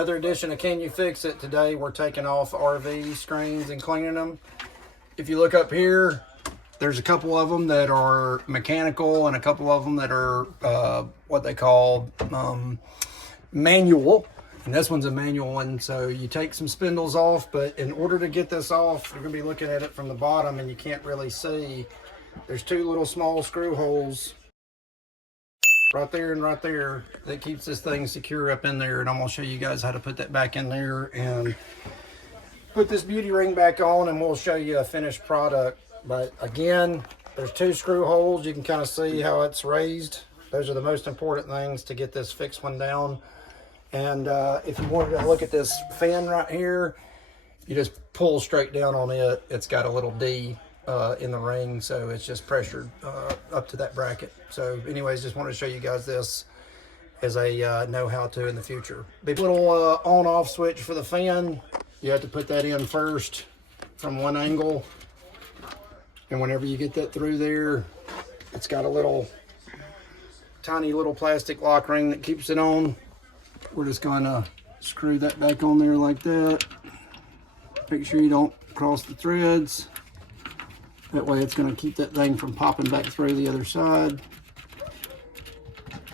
Another edition of Can You Fix It? Today we're taking off RV screens and cleaning them. If you look up here, there's a couple of them that are mechanical and a couple of them that are what they call manual. And this one's a manual one, so you take some spindles off, but in order to get this off, you're going to be looking at it from the bottom and you can't really see. There's two little small screw holes right there and right there that keeps this thing secure up in there, and I'm going to show you guys how to put that back in there and put this beauty ring back on, and we'll show you a finished product. But again, there's two screw holes. You can kind of see how it's raised. Those are the most important things to get this fixed one down. And if you wanted to look at this fan right here, you just pull straight down on it. It's got a little D in the ring, so it's just pressured up to that bracket. So anyways, just wanted to show you guys this as a know-how-to in the future. Big little on-off switch for the fan. You have to put that in first from one angle, and whenever you get that through there, it's got a little tiny little plastic lock ring that keeps it on. We're just going to screw that back on there like that. Make sure you don't cross the threads. That way it's going to keep that thing from popping back through the other side.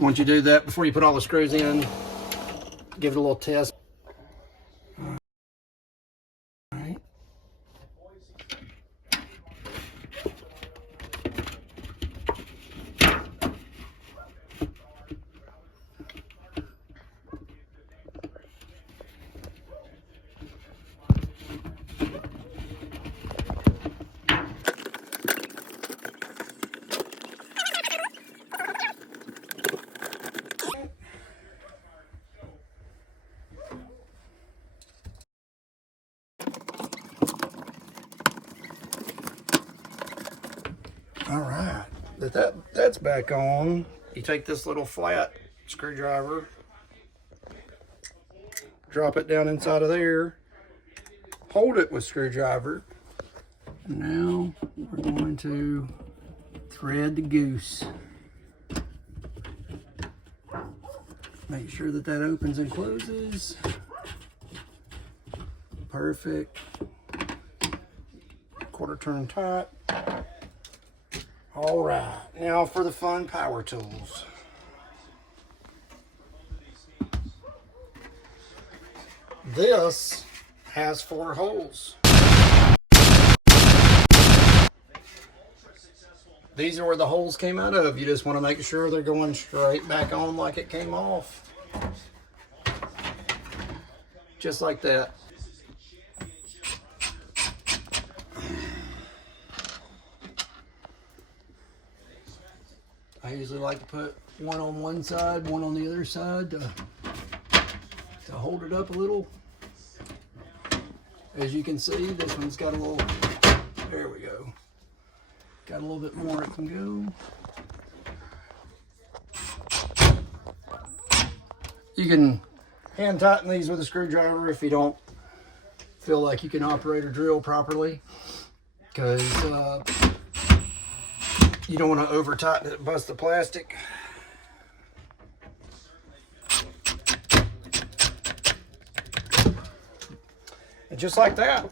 Once you do that, before you put all the screws in, give it a little test. All right, that's back on. You take this little flat screwdriver, drop it down inside of there, hold it with screwdriver. Now we're going to thread the goose. Make sure that that opens and closes. Perfect. Quarter turn tight. All right, now for the fun power tools. This has 4 holes. These are where the holes came out of. You just want to make sure they're going straight back on like it came off. Just like that. I usually like to put one on one side, one on the other side to hold it up a little. As you can see, this one's got a little, there we go. Got a little bit more it can go. You can hand tighten these with a screwdriver if you don't feel like you can operate or drill properly, because you don't want to over tighten it and bust the plastic. And just like that,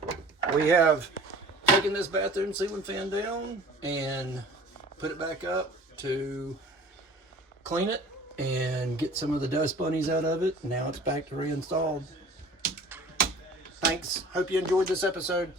we have taken this bathroom ceiling fan down and put it back up to clean it and get some of the dust bunnies out of it. Now it's back to reinstalled. Thanks. Hope you enjoyed this episode.